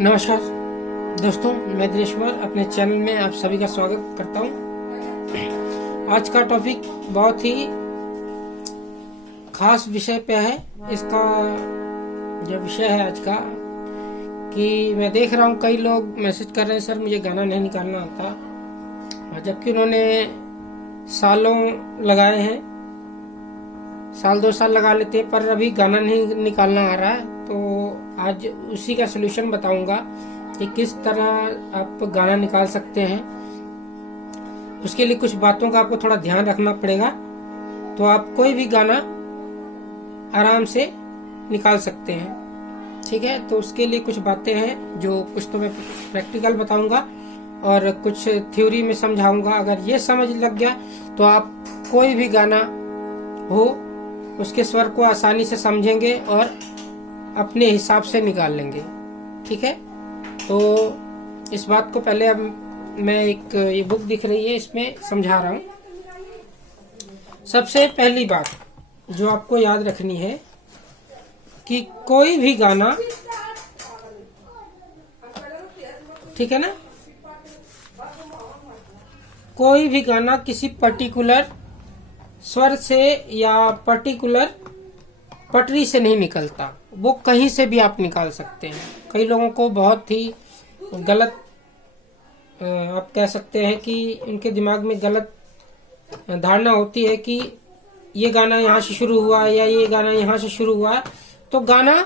नमस्कार दोस्तों, मैं दिनेश्वर अपने चैनल में आप सभी का स्वागत करता हूं। आज का टॉपिक बहुत ही खास विषय पे है। इसका जो विषय है आज का कि मैं देख रहा हूं कई लोग मैसेज कर रहे हैं, सर मुझे गाना नहीं निकालना आता, जबकि उन्होंने सालों लगाए हैं, साल 2 साल लगा लेते हैं, पर अभी गाना नहीं निकालना आ रहा है। तो आज उसी का सलूशन बताऊंगा कि किस तरह आप गाना निकाल सकते हैं। उसके लिए कुछ बातों का आपको थोड़ा ध्यान रखना पड़ेगा, तो आप कोई भी गाना आराम से निकाल सकते हैं। ठीक है, तो उसके लिए कुछ बातें हैं जो कुछ तो मैं प्रैक्टिकल बताऊंगा और कुछ थ्योरी में समझाऊंगा। अगर ये समझ लग गया तो आप कोई भी गाना हो उसके स्वर को आसानी से समझेंगे और अपने हिसाब से निकाल लेंगे। ठीक है, तो इस बात को पहले अब मैं ये बुक दिख रही है, इसमें समझा रहा हूँ। सबसे पहली बात जो आपको याद रखनी है कि कोई भी गाना, ठीक है ना, कोई भी गाना किसी पर्टिकुलर स्वर से या पर्टिकुलर पटरी से नहीं निकलता, वो कहीं से भी आप निकाल सकते हैं। कई लोगों को बहुत ही गलत, आप कह सकते हैं कि उनके दिमाग में गलत धारणा होती है कि ये गाना यहाँ से शुरू हुआ या ये गाना यहाँ से शुरू हुआ। तो गाना,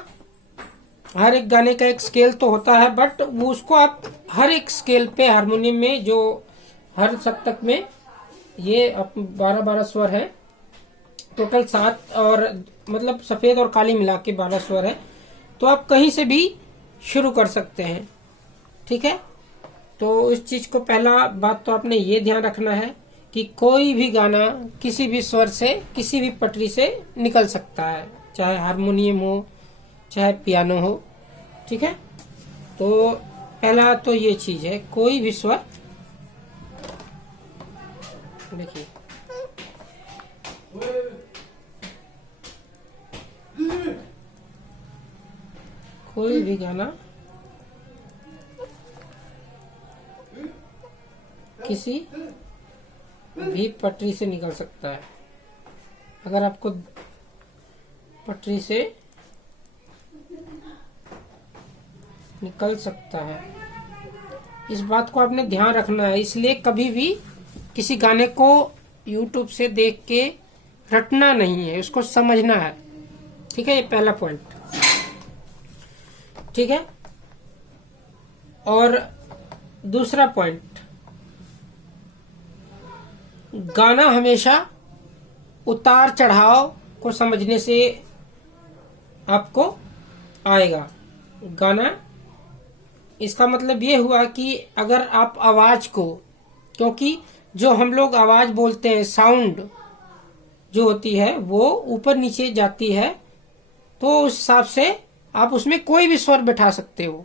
हर एक गाने का एक स्केल तो होता है, बट वो उसको आप हर एक स्केल पे हारमोनियम में जो हर सप्तक में ये 12 स्वर है, टोटल 7, और मतलब सफेद और काली मिला के 12 स्वर है, तो आप कहीं से भी शुरू कर सकते हैं। ठीक है, तो इस चीज को पहला बात तो आपने ये ध्यान रखना है कि कोई भी गाना किसी भी स्वर से किसी भी पटरी से निकल सकता है, चाहे हारमोनियम हो चाहे पियानो हो। ठीक है, तो पहला तो ये चीज है, कोई भी स्वर, देखिए कोई भी गाना किसी भी पटरी से निकल सकता है। अगर आपको पटरी से निकल सकता है, इस बात को आपने ध्यान रखना है। इसलिए कभी भी किसी गाने को YouTube से देख के रटना नहीं है, उसको समझना है। ठीक है, ये पहला पॉइंट। ठीक है, और दूसरा पॉइंट, गाना हमेशा उतार चढ़ाव को समझने से आपको आएगा। गाना, इसका मतलब ये हुआ कि अगर आप आवाज को, क्योंकि जो हम लोग आवाज बोलते हैं, साउंड जो होती है वो ऊपर नीचे जाती है, तो उस हिसाब से आप उसमें कोई भी स्वर बैठा सकते हो।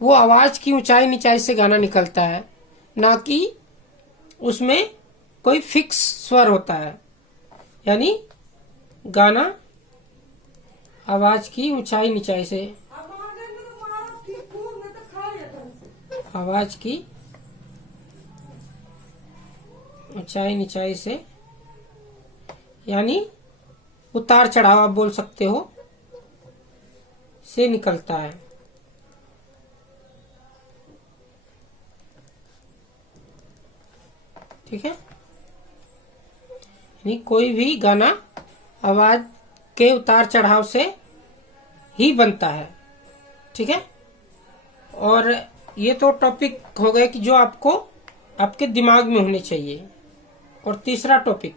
वो आवाज की ऊंचाई नीचाई से गाना निकलता है, ना कि उसमें कोई फिक्स स्वर होता है। यानी गाना आवाज की ऊंचाई नीचाई से, आवाज की ऊंचाई नीचाई से, यानी उतार चढ़ाव आप बोल सकते हो, से निकलता है। ठीक है, यानी कोई भी गाना आवाज के उतार चढ़ाव से ही बनता है। ठीक है, और ये तो टॉपिक हो गए कि जो आपको आपके दिमाग में होने चाहिए। और तीसरा टॉपिक,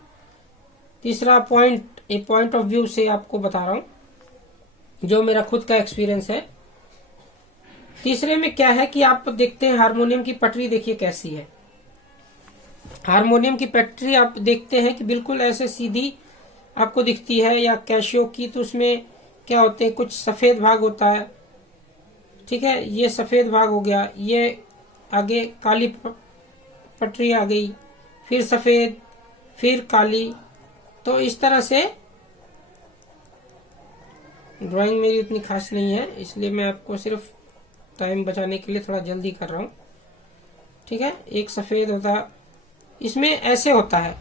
तीसरा पॉइंट, एक पॉइंट ऑफ व्यू से आपको बता रहा हूं, जो मेरा खुद का एक्सपीरियंस है। तीसरे में क्या है कि आप देखते हैं हारमोनियम की पटरी, देखिए कैसी है। हारमोनियम की पटरी आप देखते हैं कि बिल्कुल ऐसे सीधी आपको दिखती है, या कैशियो की, तो उसमें क्या होते हैं, कुछ सफेद भाग होता है। ठीक है, ये सफेद भाग हो गया, ये आगे काली पटरी आ गई, फिर सफेद, फिर काली। तो इस तरह से ड्राइंग मेरी उतनी खास नहीं है, इसलिए मैं आपको सिर्फ टाइम बचाने के लिए थोड़ा जल्दी कर रहा हूँ। ठीक है, एक सफ़ेद होता, इसमें ऐसे होता है।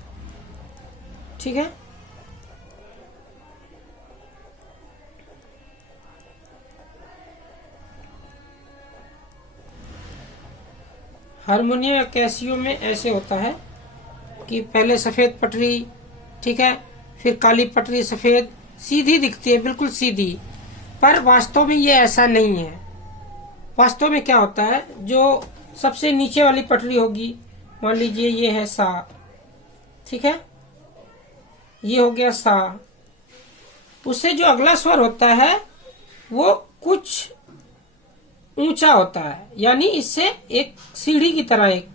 ठीक है, हारमोनियम या कैसियो में ऐसे होता है कि पहले सफ़ेद पटरी, ठीक है, फिर काली पटरी, सफ़ेद सीधी दिखती है, बिल्कुल सीधी। पर वास्तव में ये ऐसा नहीं है। वास्तव में क्या होता है, जो सबसे नीचे वाली पटरी होगी, मान लीजिए ये है सा, ठीक है, ये हो गया सा, उससे जो अगला स्वर होता है वो कुछ ऊंचा होता है, यानी इससे एक सीढ़ी की तरह एक,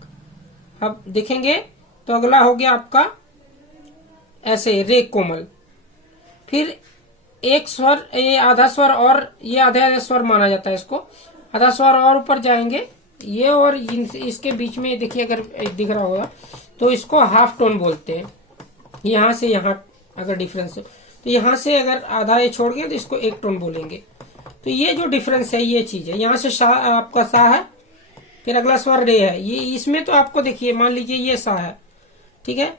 अब देखेंगे तो अगला हो गया आपका ऐसे रे कोमल, फिर एक स्वर, ये आधा स्वर, और ये आधा स्वर माना जाता है इसको, आधा स्वर और ऊपर जाएंगे ये, और इसके बीच में देखिए अगर दिख रहा होगा तो इसको हाफ टोन बोलते हैं। यहाँ से यहाँ अगर डिफरेंस है तो यहाँ से अगर आधा ये छोड़ गए तो इसको एक टोन बोलेंगे। तो ये जो डिफरेंस है ये चीज है। यहाँ से सा आपका सा है, फिर अगला स्वर रे है, ये इसमें तो आपको देखिए मान लीजिए ये सा है, ठीक है,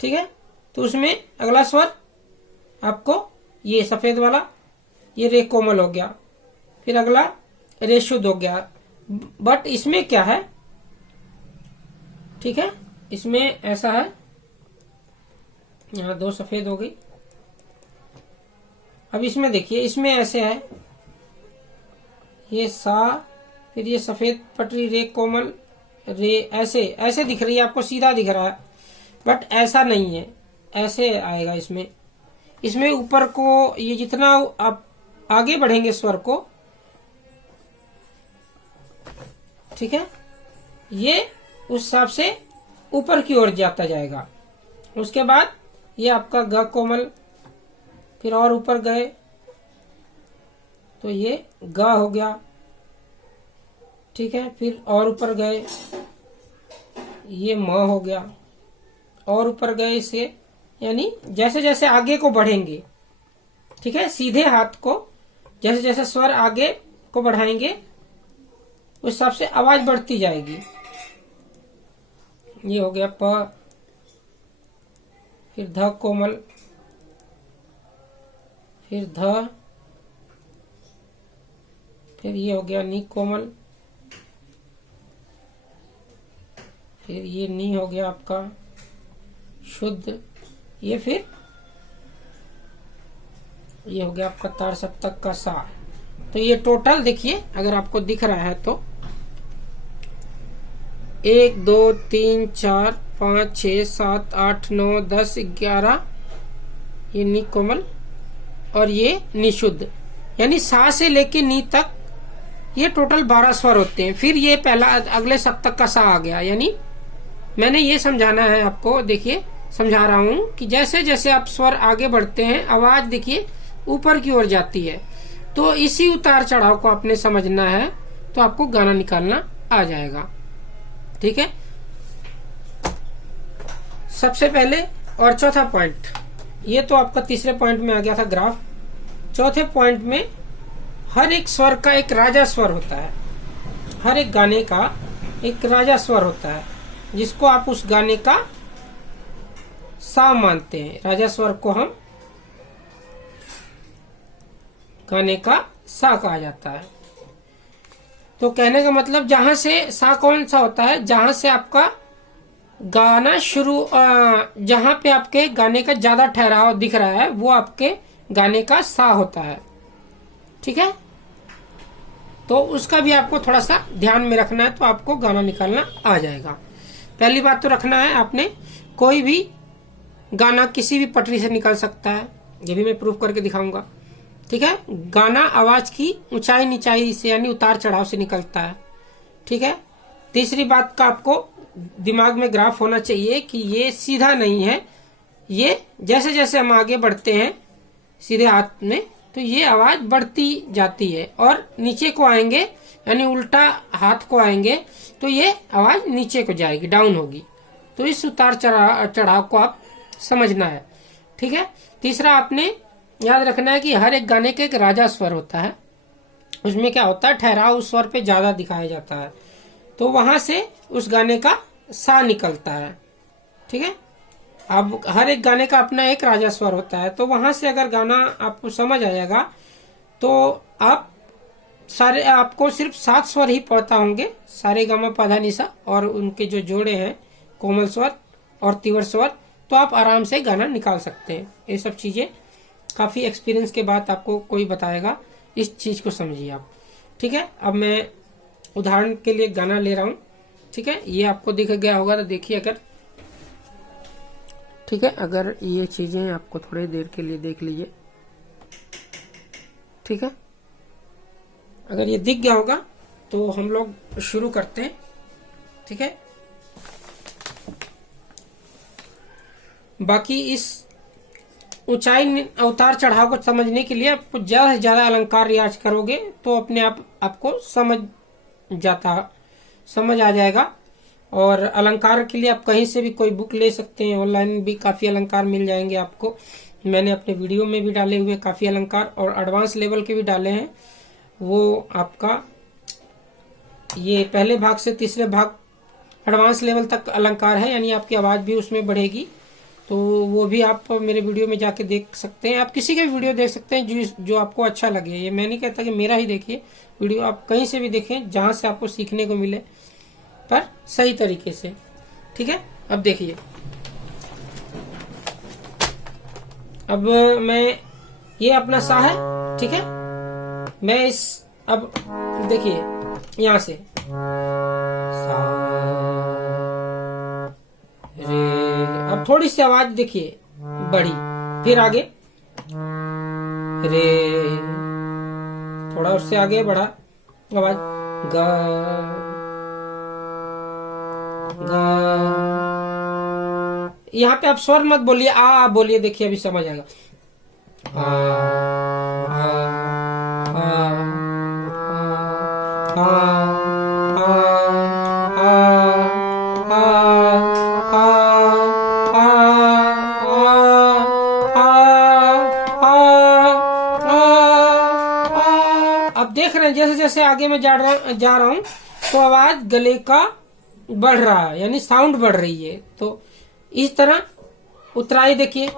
ठीक है, तो उसमें अगला स्वर आपको ये सफेद वाला, ये रे कोमल हो गया, फिर अगला रे शुद्ध हो गया। बट इसमें क्या है, ठीक है, इसमें ऐसा है, यहाँ दो सफेद हो गई। अब इसमें देखिए, इसमें ऐसे है, ये सा, फिर ये सफेद पटरी रे कोमल रे, ऐसे ऐसे दिख रही है आपको, सीधा दिख रहा है, बट ऐसा नहीं है, ऐसे आएगा इसमें। इसमें ऊपर को ये जितना आप आगे बढ़ेंगे स्वर को, ठीक है, ये उस हिसाब से ऊपर की ओर जाता जाएगा। उसके बाद ये आपका ग कोमल, फिर और ऊपर गए तो ये ग हो गया, ठीक है, फिर और ऊपर गए ये म हो गया, और ऊपर गए इसे, यानी जैसे जैसे आगे को बढ़ेंगे, ठीक है, सीधे हाथ को जैसे जैसे स्वर आगे को बढ़ाएंगे उस हिसाब से आवाज बढ़ती जाएगी। ये हो गया प, फिर ध कोमल, फिर ध, फिर ये हो गया नी कोमल, फिर ये नी हो गया आपका शुद्ध, ये फिर ये हो गया आपका तार सप्तक का सा। तो ये टोटल देखिए अगर आपको दिख रहा है तो 1 2 3 4 5 6 7 8 9 10 11, ये नी कोमल और ये निशुद्ध, यानी सा से लेके नी तक ये टोटल 12 स्वर होते हैं। फिर ये पहला अगले सप्तक का सा आ गया, यानी मैंने ये समझाना है आपको, देखिए समझा रहा हूं कि जैसे जैसे आप स्वर आगे बढ़ते हैं आवाज देखिए ऊपर की ओर जाती है। तो इसी उतार चढ़ाव को आपने समझना है तो आपको गाना निकालना आ जाएगा। ठीक है, सबसे पहले और चौथा पॉइंट, ये तो आपका तीसरे पॉइंट में आ गया था ग्राफ। चौथे पॉइंट में हर एक स्वर का एक राजा स्वर होता है, हर एक गाने का एक राजा स्वर होता है जिसको आप उस गाने का सा मानते हैं। राजा स्वर को हम गाने का सा कहा जाता है। तो कहने का मतलब जहां से सा कौन सा होता है, जहां से आपका गाना शुरू, जहां पे आपके गाने का ज्यादा ठहराव दिख रहा है वो आपके गाने का सा होता है। ठीक है, तो उसका भी आपको थोड़ा सा ध्यान में रखना है तो आपको गाना निकालना आ जाएगा। पहली बात तो रखना है आपने, कोई भी गाना किसी भी पटरी से निकल सकता है, ये भी मैं प्रूफ करके दिखाऊंगा। ठीक है, गाना आवाज की ऊंचाई नीचाई से यानी उतार चढ़ाव से निकलता है। ठीक है, तीसरी बात का आपको दिमाग में ग्राफ होना चाहिए कि ये सीधा नहीं है, ये जैसे जैसे हम आगे बढ़ते हैं सीधे हाथ में तो ये आवाज बढ़ती जाती है, और नीचे को आएंगे यानी उल्टा हाथ को आएंगे तो ये आवाज नीचे को जाएगी, डाउन होगी। तो इस उतार चढ़ाव को आप समझना है। ठीक है, तीसरा आपने याद रखना है कि हर एक गाने के एक राजा स्वर होता है। उसमें क्या होता है, ठहराव उस स्वर पे ज्यादा दिखाया जाता है, तो वहां से उस गाने का सा निकलता है। ठीक है, अब हर एक गाने का अपना एक राजा स्वर होता है, तो वहां से अगर गाना आपको समझ आएगा तो आप सारे, आपको सिर्फ 7 स्वर ही पता होंगे, सारे गामा पाधा निसा, और उनके जो जोड़े हैं कोमल स्वर और तीव्र स्वर, तो आप आराम से गाना निकाल सकते हैं। ये सब चीजें काफी एक्सपीरियंस के बाद आपको कोई बताएगा, इस चीज को समझिए आप। ठीक है, अब मैं उदाहरण के लिए गाना ले रहा हूँ। ठीक है, ये आपको दिख गया होगा, तो देखिए अगर, ठीक है, अगर ये चीजें आपको थोड़ी देर के लिए देख लीजिए। ठीक है, अगर ये दिख गया होगा तो हम लोग शुरू करते हैं। ठीक है, बाकी इस ऊंचाई अवतार चढ़ाव को समझने के लिए आपको ज्यादा से ज्यादा अलंकार रियाज करोगे तो अपने आप आपको समझ आ जाएगा। और अलंकार के लिए आप कहीं से भी कोई बुक ले सकते हैं, ऑनलाइन भी काफी अलंकार मिल जाएंगे आपको। मैंने अपने वीडियो में भी डाले हुए काफी अलंकार, और एडवांस लेवल के भी डाले हैं। वो आपका ये पहले भाग से तीसरे भाग एडवांस लेवल तक अलंकार है, यानी आपकी आवाज भी उसमें बढ़ेगी। तो वो भी आप मेरे वीडियो में जाके देख सकते हैं। आप किसी का भी वीडियो देख सकते हैं जो आपको अच्छा लगे। ये मैं नहीं कहता कि मेरा ही देखिए वीडियो, आप कहीं से भी देखें जहां से आपको सीखने को मिले, पर सही तरीके से। ठीक है, अब देखिए, अब मैं, ये अपना सा है। ठीक है, मैं इस, अब देखिए यहां से सा रे, अब थोड़ी सी आवाज देखिए बढ़ी, फिर आगे रे, थोड़ा उससे आगे बढ़ा आवाज, गा गा। यहाँ पे आप स्वर मत बोलिए, आ बोलिए, देखिए अभी समझ आएगा। आ आ आ अब देख रहे हैं जैसे जैसे आगे मैं जा रहा हूँ तो आवाज गले का बढ़ रहा है, यानी साउंड बढ़ रही है। तो इस तरह उतराई देखिए, तो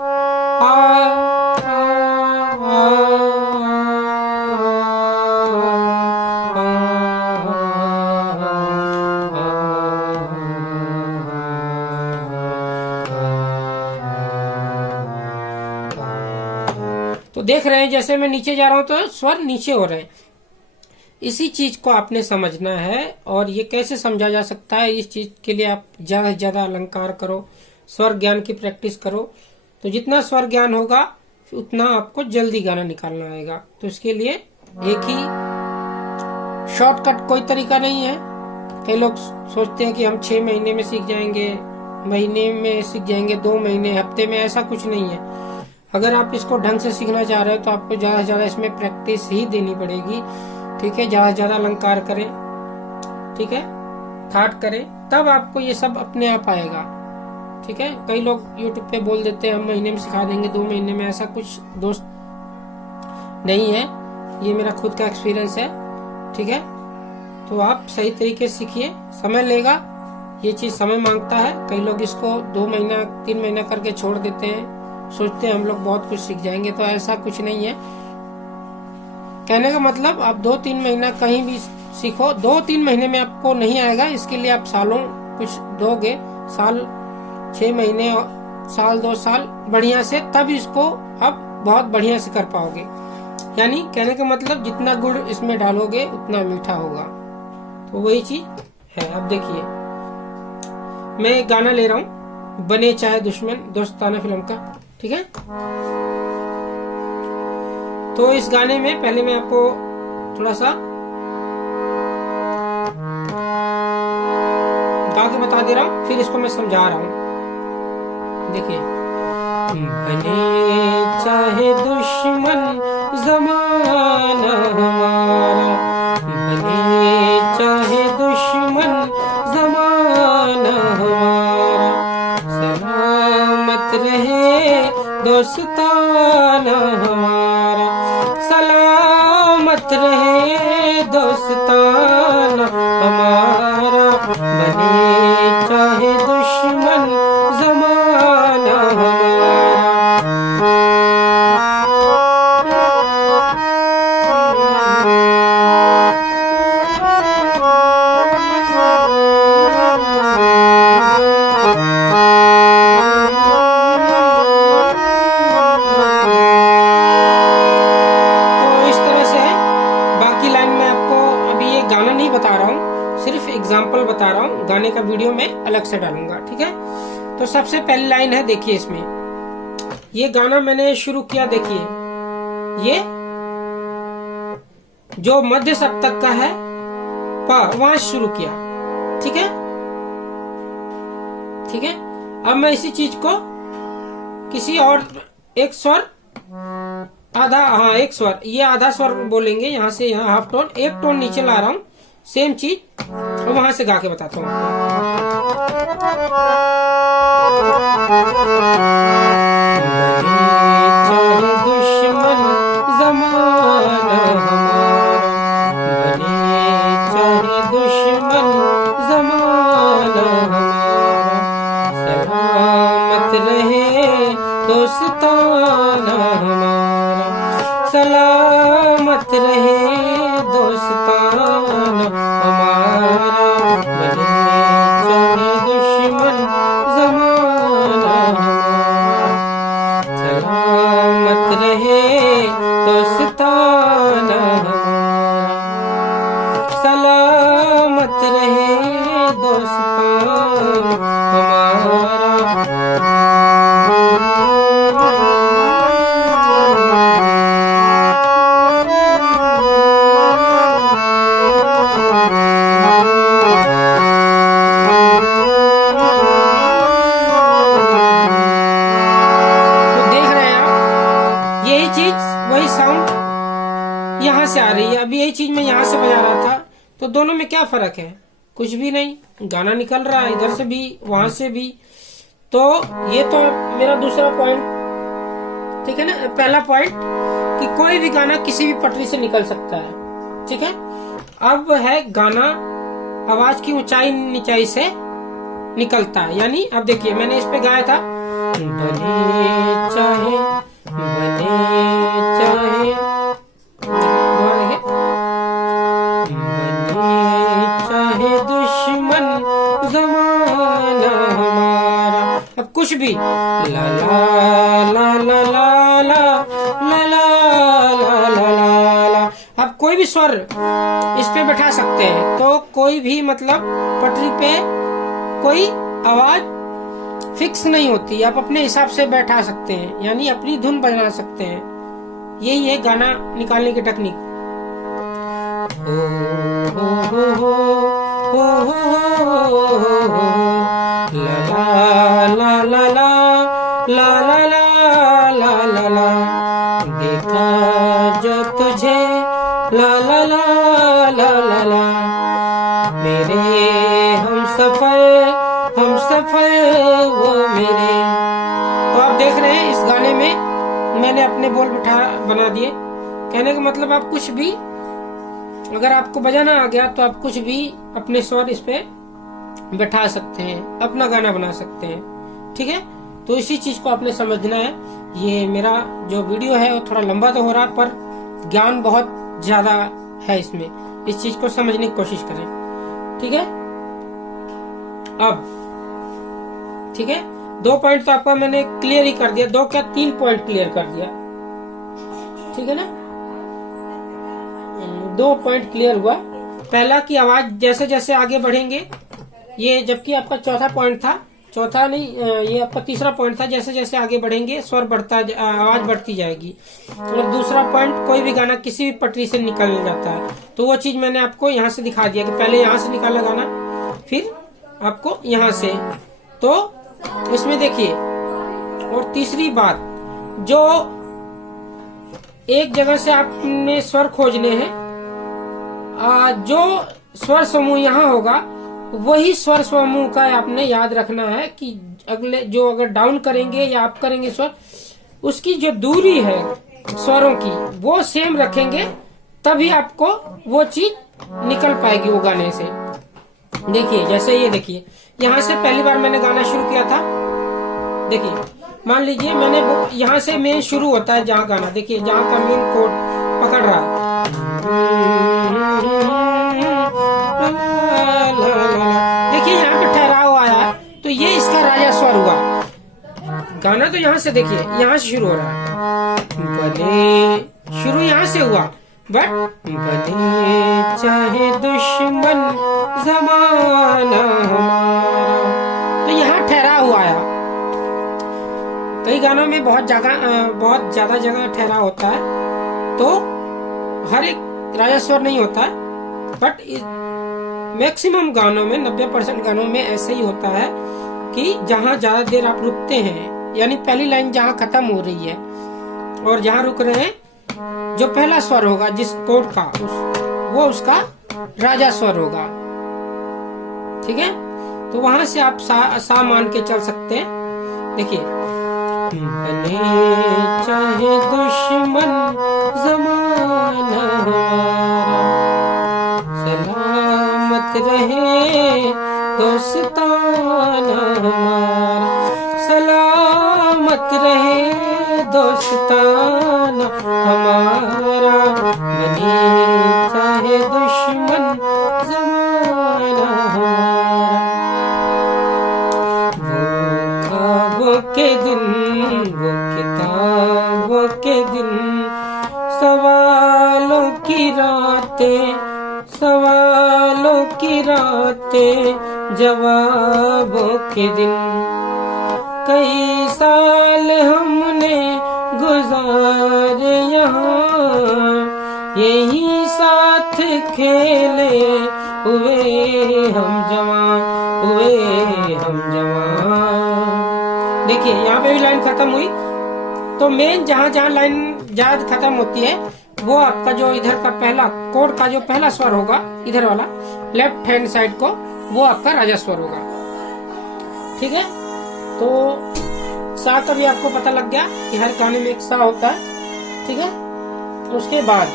देख रहे हैं जैसे मैं नीचे जा रहा हूं तो स्वर नीचे हो रहे हैं। इसी चीज को आपने समझना है, और ये कैसे समझा जा सकता है, इस चीज के लिए आप ज्यादा से ज्यादा अलंकार करो, स्वर ज्ञान की प्रैक्टिस करो। तो जितना स्वर ज्ञान होगा उतना आपको जल्दी गाना निकालना आएगा। तो इसके लिए एक ही शॉर्टकट कोई तरीका नहीं है। कई लोग सोचते हैं कि हम 6 महीने में सीख जाएंगे, महीने में सीख जाएंगे, 2 महीने, हफ्ते में, ऐसा कुछ नहीं है। अगर आप इसको ढंग से सीखना चाह रहे हो तो आपको ज्यादा से ज्यादा इसमें प्रैक्टिस ही देनी पड़ेगी। ठीक है, ज्यादा से ज्यादा अलंकार करें, ठीक है, ठाट करें, तब आपको ये सब अपने आप आएगा। ठीक है, कई लोग YouTube पे बोल देते हैं हम महीने में सिखा देंगे, 2 महीने में, ऐसा कुछ दोस्त नहीं है। ये मेरा खुद का एक्सपीरियंस है। ठीक है, तो आप सही तरीके से सीखिए, समय लेगा, ये चीज समय मांगता है। कई लोग इसको 2 महीना 3 महीना करके छोड़ देते हैं, सोचते हैं हम लोग बहुत कुछ सीख जाएंगे, तो ऐसा कुछ नहीं है। कहने का मतलब आप 2-3 महीना कहीं भी सीखो, 2-3 महीने में आपको नहीं आएगा, इसके लिए आप सालों कुछ दोगे, साल 6 महीने, साल 2 साल बढ़िया से, तब इसको आप बहुत बढ़िया से कर पाओगे। यानी कहने का मतलब जितना गुड़ इसमें डालोगे उतना मीठा होगा, तो वही चीज है। अब देखिए मैं एक गाना ले रहा हूँ, बने चाहे दुश्मन, दोस्ताना फिल्म का। ठीक है, तो इस गाने में पहले मैं आपको थोड़ा सा गा के बता दे रहा हूँ, फिर इसको मैं समझा रहा हूँ। देखिए, बने चाहे दुश्मन ज़माना हमारा, बने चाहे दुश्मन ज़माना हमारा, सलामत रहे दोस्ताना हमारा, सलामत रहे दोस्ताना हमारा, बने चाहे दुश्मन जमाना हमारा। बता रहा हूँ, सिर्फ एग्जाम्पल बता रहा हूँ, गाने का वीडियो मैं अलग से डालूंगा, ठीक है। तो सबसे पहली लाइन है, देखिए इसमें ये गाना मैंने शुरू किया, देखिए ये जो मध्य सप्तक का है वहां शुरू किया, ठीक है ठीक है। अब मैं इसी चीज को किसी और एक स्वर आधा, हाँ एक स्वर, ये आधा स्वर बोलेंगे, यहाँ से यहाँ हाफ टोन, एक टोन नीचे ला रहा हूँ, सेम चीज और वहां से गा के बताता हूँ। दुश्मन जमाना हमारा, चाहे दुश्मन जमाना हमारा, सलामत रहे दोस्ताना हमारा, सलामत रहे दोस्ताना हमारा, बने चाहे दुश्मन जमाना हमारा, सलामत रहे दोस्ताना हमारा, सलामत रहे दोस्ताना हमारा। वही साउंड यहाँ से आ रही है, अभी यही चीज मैं यहाँ से बजा रहा था, तो दोनों में क्या फर्क है? कुछ भी नहीं, गाना निकल रहा है इधर से भी वहां से भी। तो ये तो मेरा दूसरा पॉइंट, ठीक है ना। पहला पॉइंट कि कोई भी गाना किसी भी पटरी से निकल सकता है, ठीक है। अब है गाना आवाज की ऊंचाई नीचाई से निकलता है, यानी अब देखिए मैंने इस पे गाया था, बने चाहे दुश्मन जमाना हमारा। अब कुछ भी ला ला ला ला ला ला ला ला ला ला, अब कोई भी स्वर इस पे बैठा सकते हैं। तो कोई भी मतलब पटरी पे कोई आवाज फिक्स नहीं होती, आप अपने हिसाब से बैठा सकते हैं, यानी अपनी धुन बना सकते हैं। यही है गाना निकालने की टेक्निक। हो हो ला ला ला ला ला ला ला ला ला, देखा जो तुझे ला ला ला ला ला ला, मेरे हम सफर वो मेरे। तो आप देख रहे हैं इस गाने में मैंने अपने बोल बना दिए। कहने का मतलब आप कुछ भी, अगर आपको बजाना आ गया तो आप कुछ भी अपने स्वर इस पे बैठा सकते हैं, अपना गाना बना सकते हैं, ठीक है। तो इसी चीज को आपने समझना है। ये मेरा जो वीडियो है वो थोड़ा लंबा तो हो रहा, पर ज्ञान बहुत ज्यादा है इसमें, इस चीज को समझने की कोशिश करें, ठीक है। अब ठीक है, 2 पॉइंट तो आपका मैंने क्लियर ही कर दिया, 2 क्या 3 पॉइंट क्लियर कर दिया, ठीक है ना। 2 पॉइंट क्लियर हुआ। पहला की आवाज जैसे जैसे आगे बढ़ेंगे, ये जबकि आपका चौथा पॉइंट था, चौथा नहीं ये आपका तीसरा पॉइंट था, जैसे जैसे आगे बढ़ेंगे स्वर बढ़ता, आवाज बढ़ती जाएगी। और दूसरा पॉइंट, कोई भी गाना किसी भी पटरी से निकल जाता है, तो वो चीज मैंने आपको यहाँ से दिखा दिया कि पहले यहाँ से निकाला गाना, फिर आपको यहाँ से। तो इसमें देखिए, और तीसरी बात, जो एक जगह से आपने स्वर खोजने हैं, जो स्वर समूह यहाँ होगा वही स्वर समूह का आपने याद रखना है कि अगले जो अगर डाउन करेंगे या अप करेंगे स्वर, उसकी जो दूरी है स्वरों की वो सेम रखेंगे, तभी आपको वो चीज निकल पाएगी वो गाने से। देखिए जैसे ये देखिए, यहाँ से पहली बार मैंने गाना शुरू किया था। देखिए मान लीजिए मैंने यहाँ से मेन शुरू होता है जहाँ गाना, देखिए जहाँ का मेन कोड पकड़ रहा है, देखिए यहाँ पे ठहराव आया, तो ये इसका राजा स्वर हुआ। गाना तो यहाँ से देखिए, यहाँ से शुरू हो रहा है, बने शुरू यहाँ से हुआ, बट बने चाहे दुश्मन जमाना हमारा, तो यहाँ ठहराव हुआ आया। कई गानों में बहुत ज्यादा जगह ठहराव होता है, तो हर एक राजा स्वर नहीं होता है, बट मैक्सिमम गानों में 90% गानों में ऐसे ही होता है कि जहाँ ज्यादा देर आप रुकते हैं, यानी पहली लाइन जहाँ खत्म हो रही है और जहाँ रुक रहे हैं, जो पहला स्वर होगा जिस कोड का वो उसका राजा स्वर होगा। ठीक है, तो वहां से आप सा मान के चल सकते हैं। देखिए बने चाहे दुश्मन जमाना हमारा, सलामत रहे दोस्ताना हमारा, सलामत रहे दोस्ताना हमारा, बने चाहे दुश्मन जमाना हमारा। वो ख्वाबों के दिन, वो किताबों के दिन, सवालों की रातें, सवालों की रातें, जवाबों के दिन, कई साल हमने गुजारे यहाँ, यही साथ खेले हुए हम जवान, हुए हम जवान। देखिए यहाँ पे भी लाइन खत्म हुई, तो मेन जहाँ जहाँ लाइन ज्यादा खत्म होती है, वो आपका जो इधर का पहला कोड का जो पहला स्वर होगा, इधर वाला लेफ्ट हैंड साइड को, वो आपका राजा स्वर होगा। ठीक है, तो सा का भी आपको पता लग गया कि हर गाने में एक सा होता है। ठीक है, उसके बाद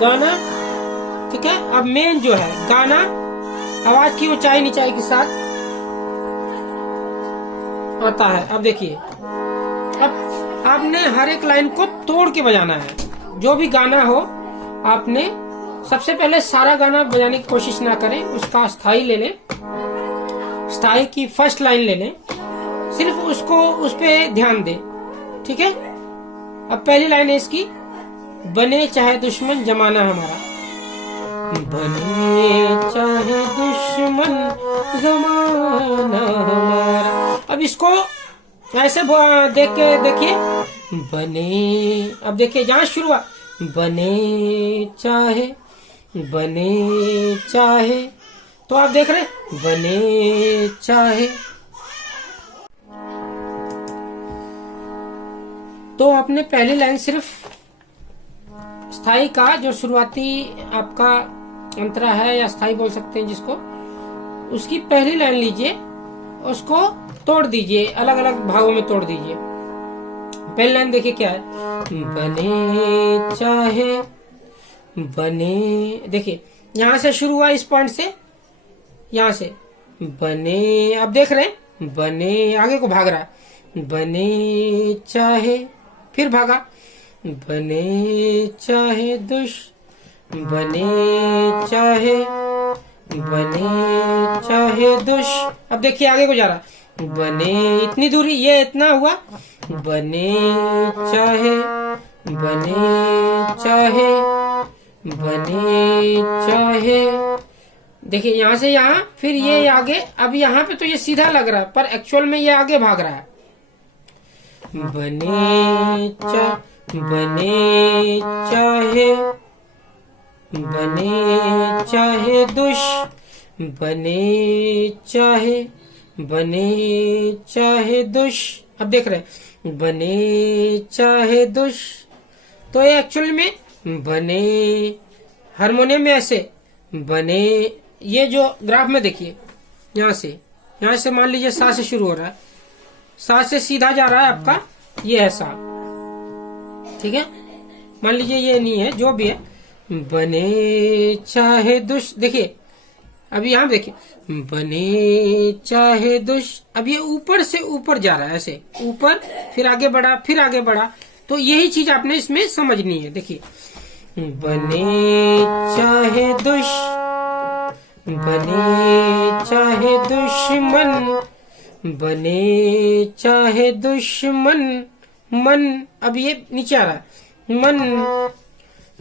गाना। ठीक है, अब मेन जो है गाना, आवाज की ऊंचाई नीचाई के साथ आता है। अब देखिए, अब आपने हर एक लाइन को तोड़ के बजाना है। जो भी गाना हो, आपने सबसे पहले सारा गाना बजाने की कोशिश ना करें, उसका स्थाई ले लें, स्थाई की फर्स्ट लाइन ले लें, सिर्फ उसको उस पे ध्यान दें। ठीक है, अब पहली लाइन है इसकी, बने चाहे दुश्मन जमाना हमारा, बने चाहे दुश्मन जमाना हमारा। अब इसको ऐसे देख के देखिए, बने, अब देखिए जहाँ शुरू हुआ, बने चाहे, बने चाहे, तो आप देख रहे बने चाहे, तो आपने पहली लाइन सिर्फ स्थाई का जो शुरुआती आपका अंतरा है, या स्थाई बोल सकते हैं जिसको, उसकी पहली लाइन लीजिए, उसको तोड़ दीजिए, अलग अलग भागों में तोड़ दीजिए। पहली लाइन देखिए क्या है, बने चाहे, बने, देखिए यहां से शुरू हुआ, इस पॉइंट से, यहां से बने, अब देख रहे हैं बने आगे को भाग रहा है, बने चाहे, फिर भागा, बने चाहे बने चाहे, बने चाहे अब देखिए आगे को जा रहा, बने, इतनी दूरी, ये इतना हुआ, बने चाहे, बने चाहे, बने चाहे। देखिए यहाँ से यहाँ, फिर ये आगे, अब यहाँ पे तो ये सीधा लग रहा है, पर एक्चुअल में ये आगे भाग रहा है। बने चाहे, बने चाहे बने चाहे, बने चाहे अब देख रहे बने चाहे तो ये एक्चुअली में बने, हारमोनियम में ऐसे बने, ये जो ग्राफ में देखिए, यहाँ से मान लीजिए सा से शुरू हो रहा है, सा से सीधा जा रहा है आपका, ये है सा। ठीक है, मान लीजिए ये नहीं है, जो भी है, बने चाहे दुश, देखिए अब यहाँ देखिए, बने चाहे दुश, अब ये ऊपर से ऊपर जा रहा है, ऐसे ऊपर, फिर आगे बढ़ा, फिर आगे बढ़ा, तो यही चीज आपने इसमें समझनी है। देखिए, बने चाहे दुश, बने चाहे दुश्मन, बने चाहे दुश्मन, मन, अब ये नीचे आ रहा है, मन,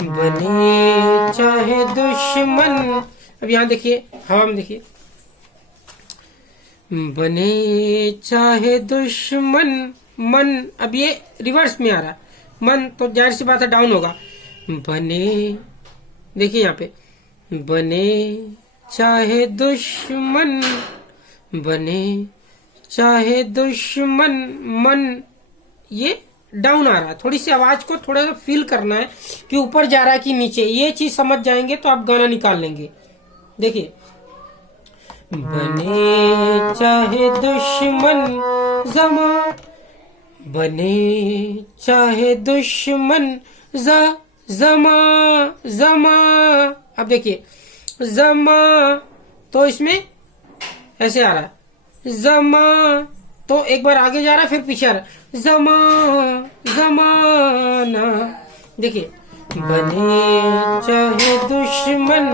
बने चाहे दुश्मन, अब यहाँ देखिए, हवा में देखिए, बने चाहे दुश्मन, मन, अब ये रिवर्स में आ रहा है, मन, तो जाहिर सी बात है डाउन होगा, बने, देखिए यहाँ पे, बने चाहे दुश्मन, बने चाहे दुश्मन, मन, ये डाउन आ रहा है। थोड़ी सी आवाज को थोड़ा सा फील करना है कि ऊपर जा रहा है कि नीचे, ये चीज समझ जाएंगे तो आप गाना निकाल लेंगे। देखिए, बने चाहे दुश्मन जमा, बने चाहे दुश्मन जमा, जमा, अब देखिए, जमा, तो इसमें ऐसे आ रहा है, जमा, तो एक बार आगे जा रहा है, फिर पीछे आ रहा है, जमा, जमाना, देखिए, बने चाहे दुश्मन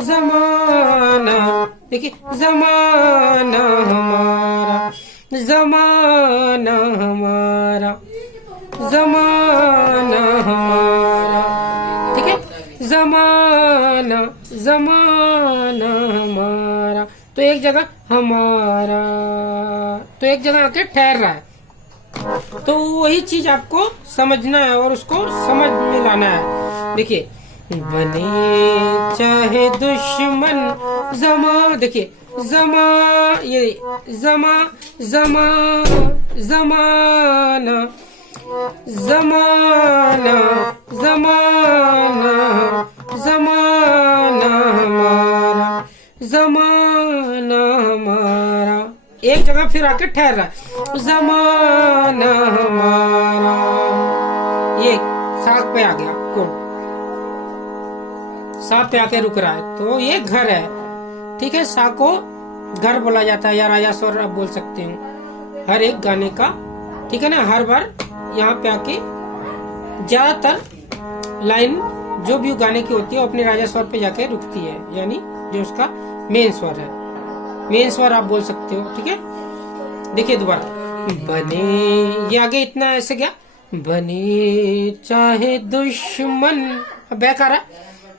जमाना, देखिए, जमाना हमारा, जमाना हमारा, जमाना हमारा, ठीक है, जमाना, जमाना हमारा, तो एक जगह हमारा, तो एक जगह आके ठहर रहा है, तो वही चीज आपको समझना है और उसको समझ में लाना है। देखिए, बने चाहे दुश्मन जमा, देखिए, जमा, ये जमा, जमा, जमाना, जमाना, जमाना, जमाना हमारा, जमाना हमारा, एक जगह फिर आके ठहर रहा है, जमाना हमारा, ये साथ पे आ गया, कोड सा पे आके रुक रहा है, तो ये घर है, ठीक है। सा को घर बोला जाता है या राजा स्वर आप बोल सकते हो हर एक गाने का, ठीक है ना। हर बार यहाँ पे आके ज्यादातर लाइन जो भी गाने की होती है अपने राजा स्वर पे जाके रुकती है, यानी जो उसका मेन स्वर है, मेन स्वर आप बोल सकते हो, ठीक है। देखिए दोबारा, बने, ये आगे इतना ऐसे गया, बने चाहे दुश्मन, अब बैक आ रहा,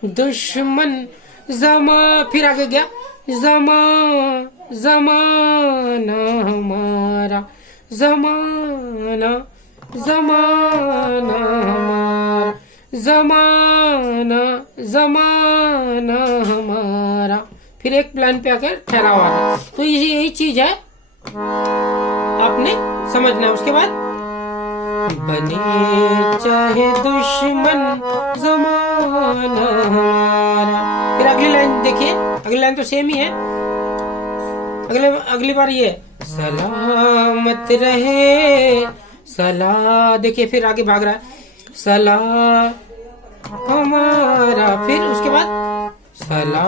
दुश्मन जमा, फिर आगे गया, जमा, जमाना हमारा, जमाना, जमाना हमारा, जमाना, जमाना हमारा, फिर एक लाइन पे आकर ठहरा हुआ है, तो यही चीज है आपने समझना है। उसके बाद, बने चाहे दुश्मन जमाना हमारा, फिर अगली लाइन देखिए, अगली लाइन तो सेम ही है, अगली बार ये सलामत रहे, सला, देखिए फिर आगे भाग रहा है, सला हमारा, फिर उसके बाद सला,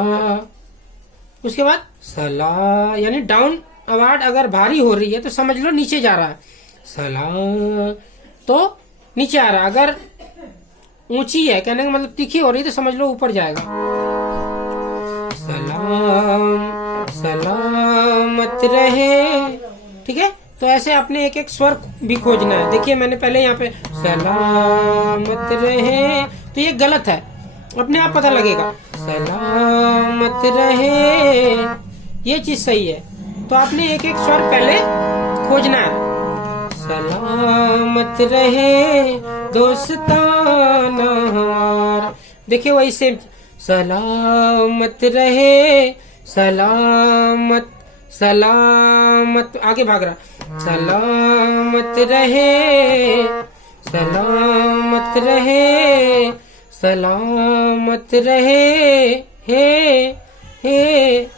उसके बाद सला, यानी डाउन आवाज अगर भारी हो रही है तो समझ लो नीचे जा रहा है, सला तो नीचे आ रहा है, अगर ऊंची है कहने का मतलब तीखी हो रही है तो समझ लो ऊपर जाएगा, सलाम, सलामत रहे, ठीक है। तो ऐसे आपने एक एक स्वर भी खोजना है। देखिए मैंने पहले यहाँ पे सलामत रहे, तो ये गलत है, अपने आप पता लगेगा, सलामत रहे, ये चीज सही है। तो आपने एक एक स्वर पहले खोजना है, सलामत रहे दोस्ताना हमारा, देखिए वही सेम, सलामत रहे, सलामत, सलामत, आगे भाग रहा, सलामत रहे, सलामत रहे, सलामत रहे, हे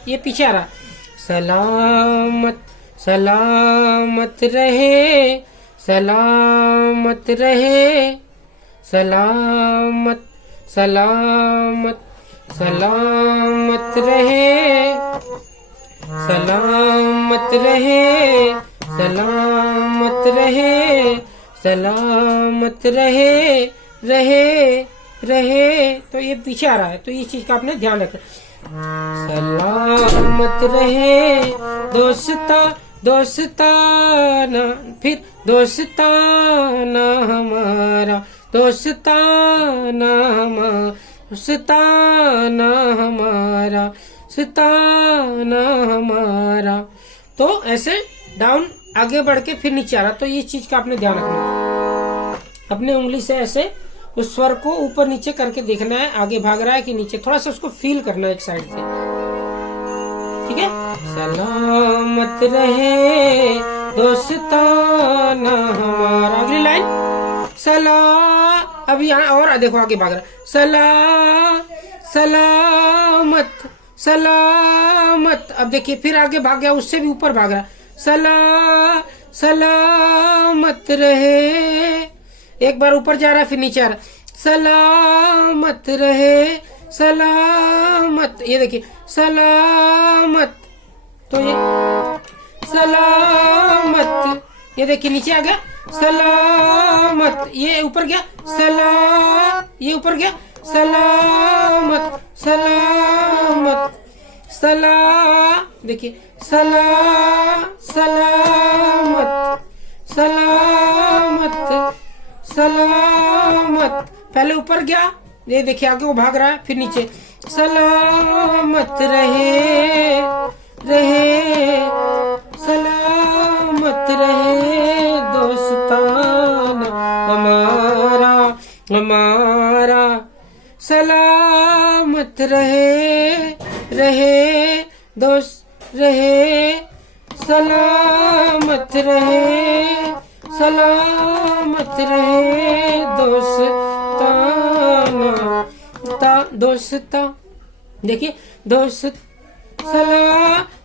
ये पीछे आ रहा, सलामत, सलामत रहे, सलामत रहे, सलामत सलामत सलामत रहे, सलामत रहे, सलामत रहे, सलामत रहे, रहे रहे। तो ये पीछे आ रहा है, तो इस चीज का आपने ध्यान रखना। सलामत रहे दोस्ता दोस्ताना, फिर दोस्ताना हमारा, दोस्ताना हमारा, दोस्ताना हमारा, दोस्ताना हमारा। तो ऐसे डाउन आगे बढ़ के फिर नीचे आ रहा। तो ये चीज का आपने ध्यान रखना। अपने उंगली से ऐसे उस स्वर को ऊपर नीचे करके देखना है, आगे भाग रहा है कि नीचे, थोड़ा सा उसको फील करना है एक साइड से, ठीक है। सलामत रहे दोस्ताना हमारा। अगली लाइन सला, अभी यहाँ और देखो आगे भाग रहा है। सलामत सलामत, अब देखिए फिर आगे भाग गया, उससे भी ऊपर भाग रहा। सलामत रहे, एक बार ऊपर जा रहा है फिर नीचे आ रहा। सलामत रहे, सलामत, ये देखिए सलामत, तो ये सलामत, ये देखिए नीचे आ गया सलामत, ये ऊपर गया ये ऊपर गया सलामत सलामत देखिए सलामत सलामत सलामत, पहले ऊपर गया, ये देखिए आगे वो भाग रहा है, फिर नीचे सलामत रहे रहे, सलामत रहे दोस्ताना हमारा हमारा, सलामत रहे रहे दोस्त रहे, सलामत रहे सलामत रहे दोस्ताना दोस्ता, देखिए दोस्त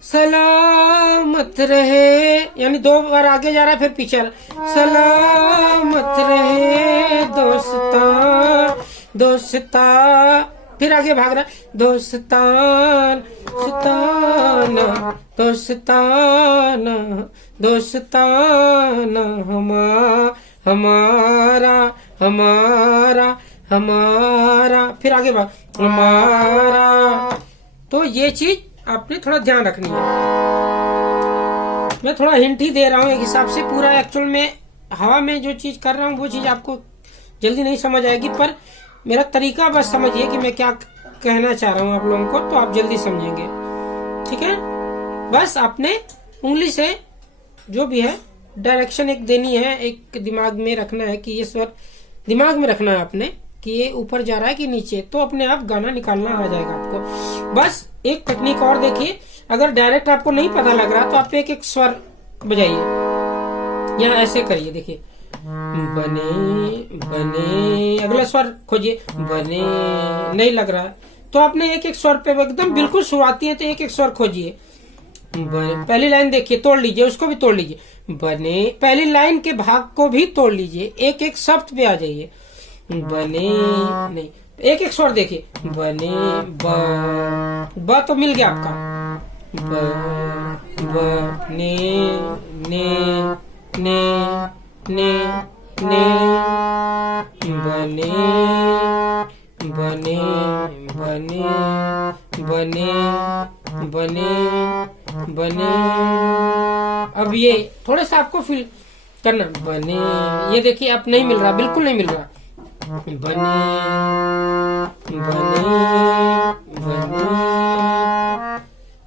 सलामत रहे, यानी दो बार आगे जा रहा है फिर पीछे आ रहा। सलामत रहे दोस्ता, फिर आगे भाग रहा है दोस्ताना दोस्ताना हमारा हमारा हमारा, फिर आगे भाग हमारा। तो ये चीज आपने थोड़ा ध्यान रखनी है। मैं थोड़ा हिंट ही दे रहा हूँ एक हिसाब से, पूरा एक्चुअल में हवा में जो चीज कर रहा हूँ वो चीज आपको जल्दी नहीं समझ आएगी, पर मेरा तरीका बस समझिए कि मैं क्या कहना चाह रहा हूँ आप लोगों को, तो आप जल्दी समझेंगे, ठीक है। बस आपने उंगली से जो भी है डायरेक्शन एक देनी है, एक दिमाग में रखना है कि ये स्वर दिमाग में रखना है आपने कि ये ऊपर जा रहा है कि नीचे, तो अपने आप गाना निकालना आ जाएगा आपको। बस एक टेक्निक और देखिए, अगर डायरेक्ट आपको नहीं पता लग रहा तो आप एक एक स्वर बजाइए, या ऐसे करिए, देखिए बने बने, अगला स्वर खोजिए, बने नहीं लग रहा है तो आपने एक एक स्वर पे एकदम बिल्कुल शुरुआती है तो एक एक स्वर खोजिए। पहली लाइन देखिए, तोड़ लीजिए, उसको भी तोड़ लीजिए, बने, पहली लाइन के भाग को भी तोड़ लीजिए, एक एक शब्द पे आ जाइए। बने नहीं, एक एक स्वर देखिए, बने ब तो मिल गया आपका, बने ने ने ने ने, बने बने बने बने बने बने। अब ये थोड़ा सा आपको फील करना, बने, ये देखिए आप नहीं मिल रहा, बिल्कुल नहीं मिल रहा, बने बने बने,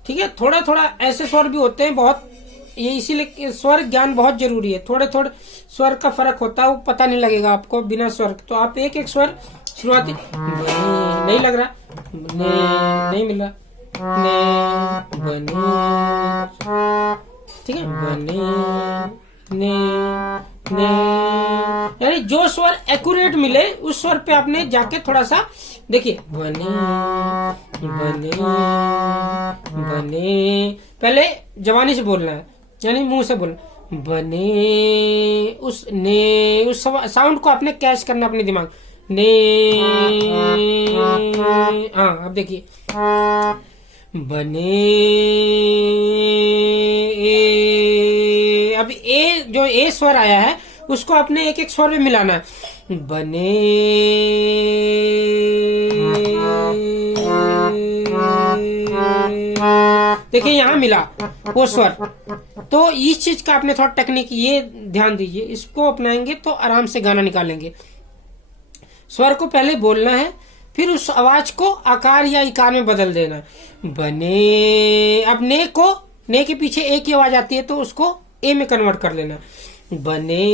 ठीक है। थोड़ा थोड़ा ऐसे स्वर भी होते हैं बहुत, ये इसीलिए स्वर ज्ञान बहुत जरूरी है। थोड़े थोड़े स्वर का फर्क होता है, वो पता नहीं लगेगा आपको बिना स्वर, तो आप एक एक स्वर शुरुआती, बने नहीं लग रहा, बने नहीं मिल रहा, ने बने, ठीक है, बने ने ने, यानी जो स्वर एक्यूरेट मिले उस स्वर पे आपने जाके थोड़ा सा देखिए, बने बने बने, पहले जवानी से बोलना है, यानी मुंह से बोलना, बने उस ने, उस साउंड को आपने कैच करना अपने दिमाग ने। हाँ अब देखिए बने अब ए जो ए स्वर आया है उसको आपने एक एक स्वर में मिलाना है। बने देखिए यहाँ मिला वो स्वर। तो इस चीज का आपने थोड़ा टेक्निक ये ध्यान दीजिए, इसको अपनाएंगे तो आराम से गाना निकालेंगे। स्वर को पहले बोलना है, फिर उस आवाज को आकार या इकार में बदल देना। बने अब ने के पीछे ए की आवाज आती है तो उसको ए में कन्वर्ट कर लेना। बने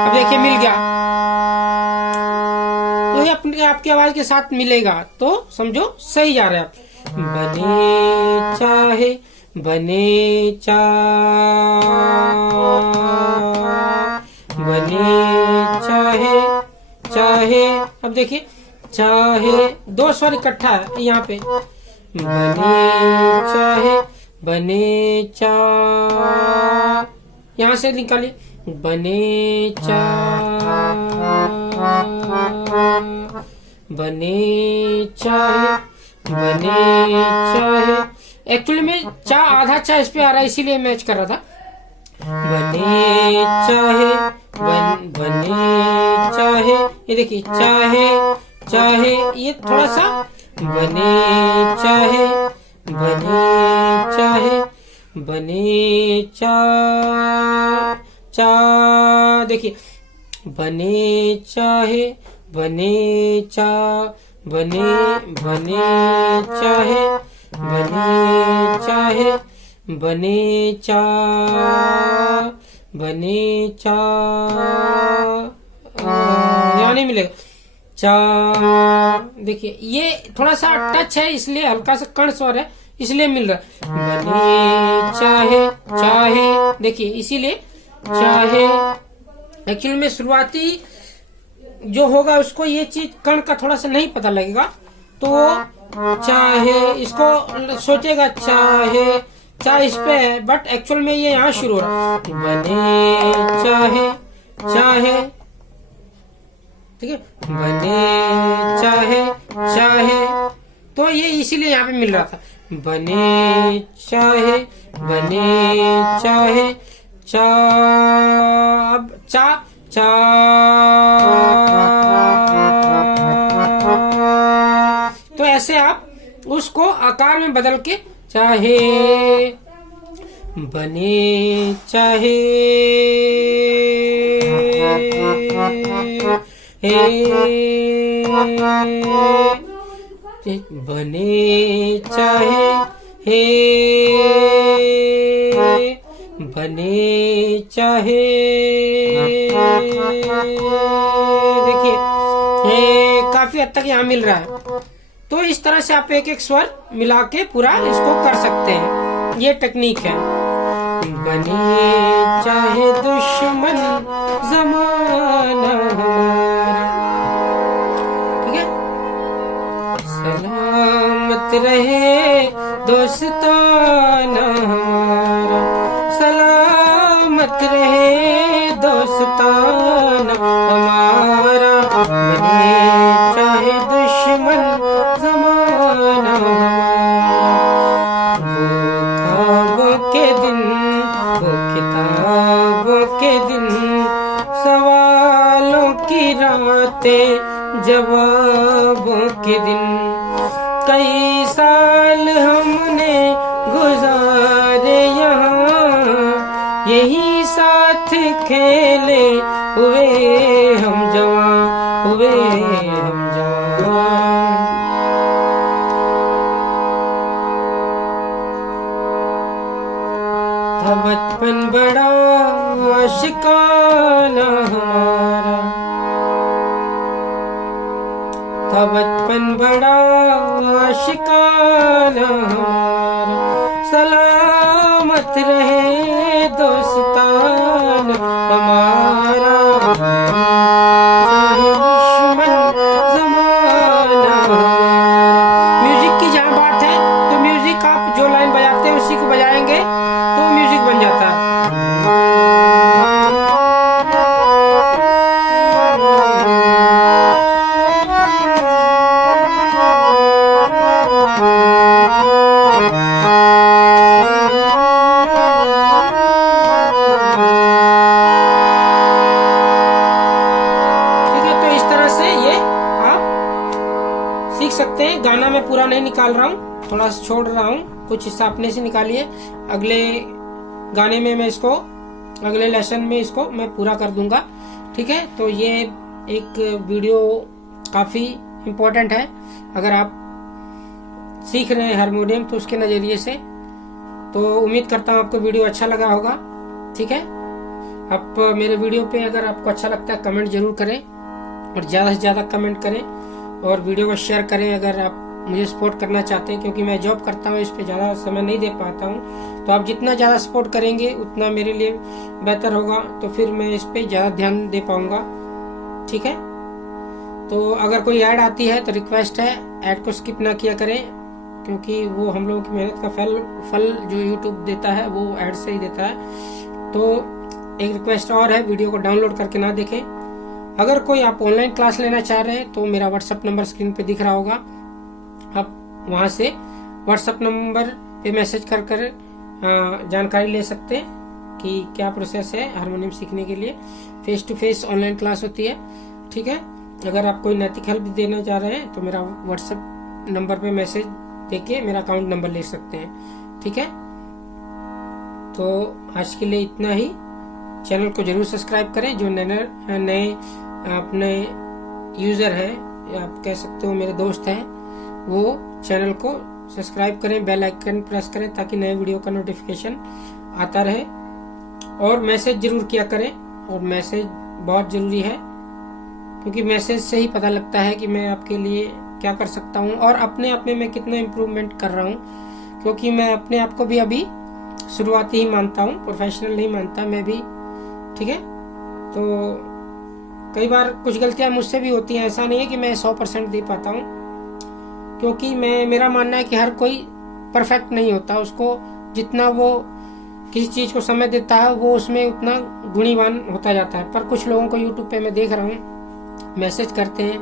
अब देखिए मिल गया। तो ये अपने आपकी आवाज के साथ मिलेगा तो समझो सही जा रहे हैं आप। बने चाहे बने बने चाहे अब देखिए चाहे दो स्वर इकट्ठा है यहाँ पे। बने यहाँ से निकालिए बने चाहे एक्चुअली में आधा चा इस पे आ रहा है इसीलिए मैच कर रहा था। बने चाहे ये देखिए चाहे ये थोड़ा सा बने देखिए बने चाहे यहाँ नहीं मिलेगा चा। देखिए ये थोड़ा सा टच है इसलिए हल्का सा कर्ण स्वर है इसलिए मिल रहा है। बने चाहे देखिए इसीलिए चाहे एक्चुअली में शुरुआती जो होगा उसको ये चीज कर्ण का थोड़ा सा नहीं पता लगेगा तो चाहे इसको सोचेगा चाहे इस पे है बट एक्चुअल में ये यहाँ शुरू हो रहा है। बने चाहे ठीक है बने चाहे तो ये इसीलिए यहाँ पे मिल रहा था। बने चाहे चा अब चा तो ऐसे आप उसको आकार में बदल के चाहे बने चाहे बने चाहे देखिए काफी हद तक यहाँ मिल रहा है। तो इस तरह से आप एक एक स्वर मिला के पूरा इसको कर सकते हैं, ये टेक्निक है। बने चाहे दुश्मन जमाना ठीक है, सलामत रहे दोस्ताना हमारा, सलामत रहे दोस्ताना हमारा। बने चाहे दुश्मन जमाना वो ख्वाबों के दिन, वो किताबों के दिन, सवालों की रातें जवाबों के दिन। कई साल हमने गुजारे यहाँ, यही साथ खेले हुए हम जवान, हुए हम जवान। था बचपन बड़ा आशिकाना हमारा, था बचपन बड़ा आशिकाना हमारा, सलामत रहे दोस्ताना हमारा। चाहे दुश्मन जमाना हमारा। म्यूजिक की जहाँ बात है पूरा नहीं निकाल रहा हूँ, थोड़ा सा छोड़ रहा हूँ, कुछ हिस्सा अपने से निकालिए। अगले गाने में मैं इसको, अगले लेसन में इसको मैं पूरा कर दूंगा। ठीक है, तो ये एक वीडियो काफी इम्पोर्टेंट है। अगर आप सीख रहे हैं हारमोनियम तो उसके नजरिए से, तो उम्मीद करता हूँ आपको वीडियो अच्छा लगा होगा। ठीक है, आप मेरे वीडियो पे अगर आपको अच्छा लगता है कमेंट जरूर करें, और ज्यादा से ज्यादा कमेंट करें, और वीडियो को शेयर करें अगर आप मुझे सपोर्ट करना चाहते हैं, क्योंकि मैं जॉब करता हूँ, इस पे ज्यादा समय नहीं दे पाता हूँ। तो आप जितना ज्यादा सपोर्ट करेंगे उतना मेरे लिए बेहतर होगा, तो फिर मैं इस पे ज्यादा ध्यान दे पाऊंगा। ठीक है, तो अगर कोई ऐड आती है तो रिक्वेस्ट है ऐड को स्किप ना किया करें, क्योंकि वो हम लोगों की मेहनत का फल जो यूट्यूब देता है वो ऐड से ही देता है। तो एक रिक्वेस्ट और है, वीडियो को डाउनलोड करके ना देखें। अगर कोई आप ऑनलाइन क्लास लेना चाह रहे हैं तो मेरा व्हाट्सएप नंबर स्क्रीन पे दिख रहा होगा, आप वहां से व्हाट्सएप नंबर पे मैसेज कर जानकारी ले सकते हैं कि क्या प्रोसेस है हारमोनियम सीखने के लिए। Face to face online class होती है। ठीक है, अगर आप कोई नैतिक हेल्प देना चाह रहे हैं तो मेरा व्हाट्सएप नंबर पे मैसेज देके मेरा अकाउंट नंबर ले सकते हैं। ठीक है, तो आज के लिए इतना ही। चैनल को जरूर सब्सक्राइब करें। जो नए अपने यूजर हैं, या आप कह सकते हो मेरे दोस्त हैं, वो चैनल को सब्सक्राइब करें, बेल आइकन प्रेस करें ताकि नए वीडियो का नोटिफिकेशन आता रहे। और मैसेज जरूर किया करें, और मैसेज बहुत जरूरी है, क्योंकि मैसेज से ही पता लगता है कि मैं आपके लिए क्या कर सकता हूँ और अपने आप में मैं कितना इम्प्रूवमेंट कर रहा हूँ। क्योंकि मैं अपने आप को भी अभी शुरुआती ही मानता हूँ, प्रोफेशनल नहीं मानता मैं भी। ठीक है, तो कई बार कुछ गलतियां मुझसे भी होती हैं, ऐसा नहीं है कि मैं 100% दे पाता हूँ, क्योंकि मेरा मानना है कि हर कोई परफेक्ट नहीं होता। उसको जितना वो किसी चीज को समय देता है वो उसमें उतना गुणीवान होता जाता है। पर कुछ लोगों को यूट्यूब पे मैं देख रहा हूँ, मैसेज करते हैं,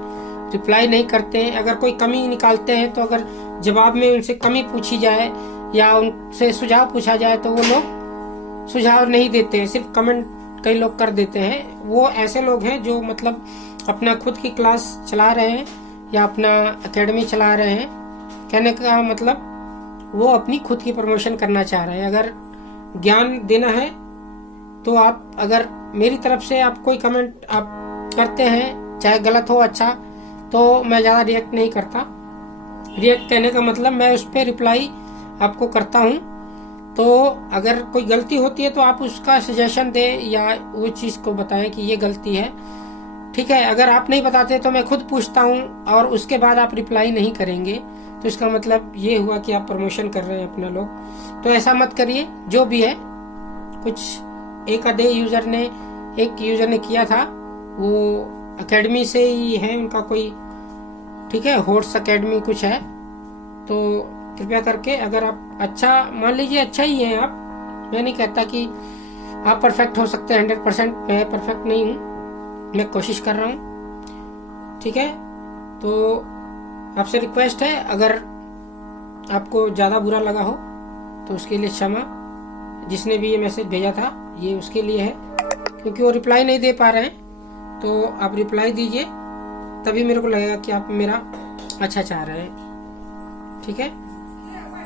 रिप्लाई नहीं करते हैं। अगर कोई कमी निकालते हैं तो अगर जवाब में उनसे कमी पूछी जाए या उनसे सुझाव पूछा जाए तो वो लोग सुझाव नहीं देते हैं, सिर्फ कमेंट कई लोग कर देते हैं। वो ऐसे लोग हैं जो मतलब अपना खुद की क्लास चला रहे हैं या अपना एकेडमी चला रहे हैं। कहने का मतलब वो अपनी खुद की प्रमोशन करना चाह रहे हैं। अगर ज्ञान देना है तो आप, अगर मेरी तरफ से आप कोई कमेंट आप करते हैं, चाहे गलत हो अच्छा, तो मैं ज्यादा रिएक्ट नहीं करता। रिएक्ट कहने का मतलब मैं उस पर रिप्लाई आपको करता हूँ। तो अगर कोई गलती होती है तो आप उसका सजेशन दे या वो चीज को बताएं कि ये गलती है। ठीक है, अगर आप नहीं बताते तो मैं खुद पूछता हूँ और उसके बाद आप रिप्लाई नहीं करेंगे, तो इसका मतलब ये हुआ कि आप प्रमोशन कर रहे हैं अपना लोग। तो ऐसा मत करिए। जो भी है, कुछ एक यूजर ने किया था, वो एकेडमी से ही है उनका कोई, ठीक है, हॉर्स एकेडमी कुछ है। तो कृपया करके, अगर आप अच्छा मान लीजिए अच्छा ही है आप, मैं नहीं कहता कि आप परफेक्ट हो सकते हैं 100%, मैं परफेक्ट नहीं हूँ, मैं कोशिश कर रहा हूँ। ठीक है, तो आपसे रिक्वेस्ट है, अगर आपको ज्यादा बुरा लगा हो तो उसके लिए क्षमा। जिसने भी ये मैसेज भेजा था ये उसके लिए है, क्योंकि वो रिप्लाई नहीं दे पा रहे हैं। तो आप रिप्लाई दीजिए, तभी मेरे को लगेगा कि आप मेरा अच्छा चाह रहे हैं। ठीक है,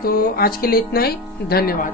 तो आज के लिए इतना ही। धन्यवाद।